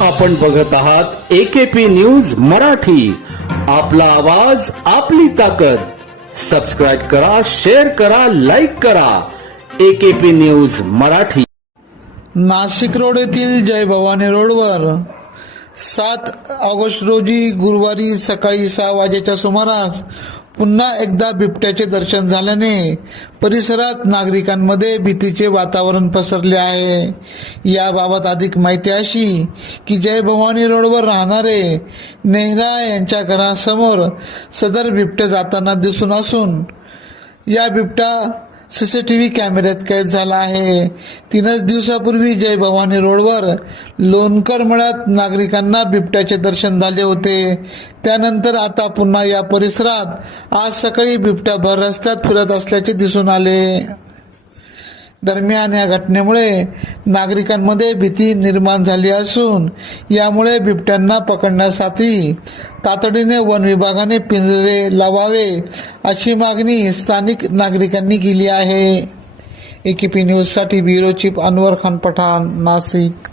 आपण बघत आहात एकेपी न्यूज मराठी. आपला आवाज आपली ताकद. सबस्क्राईब करा शेअर करा लाईक करा. AKP news Marathi. Nashik road येथील जय भवानी रोडवर सात ऑगस्ट रोजी गुरुवारी सकाळी सहा वाजेच्या सुमारास पुन्हा एकदा बिबट्याचे दर्शन झाल्याने परिसरात नागरिकांमध्ये भीतीचे वातावरण पसरले आहे. याबाबत अधिक माहिती अशी की जय भवानी रोडवर राहणारे नेहरा यांच्या घरासमोर सदर बिबटे जाताना दिसून असून या बिबट्या सीसीटीव्ही कॅमेऱ्यात कैद झाला आहे. तीनच दिवसापूर्वी जय भवानी रोडवर लोणकर मळ्यात नागरिकांना बिबट्याचे दर्शन झाले होते. त्यानंतर आता पुन्हा या परिसरात आज सकाळी बिबट्या भर रस्त्यात फिरत असल्याचे दिसून आले. दरम्यान या घटनेमुळे नागरिकांमध्ये भीती निर्माण झाली असून यामुळे बिबट्यांना पकडण्यासाठी तातडीने वन विभागाने पिंजरे लावावे अशी मागणी स्थानिक नागरिकांनी केली आहे. एकीपी न्यूजसाठी ब्युरो चीफ अनवर खान पठाण नाशिक.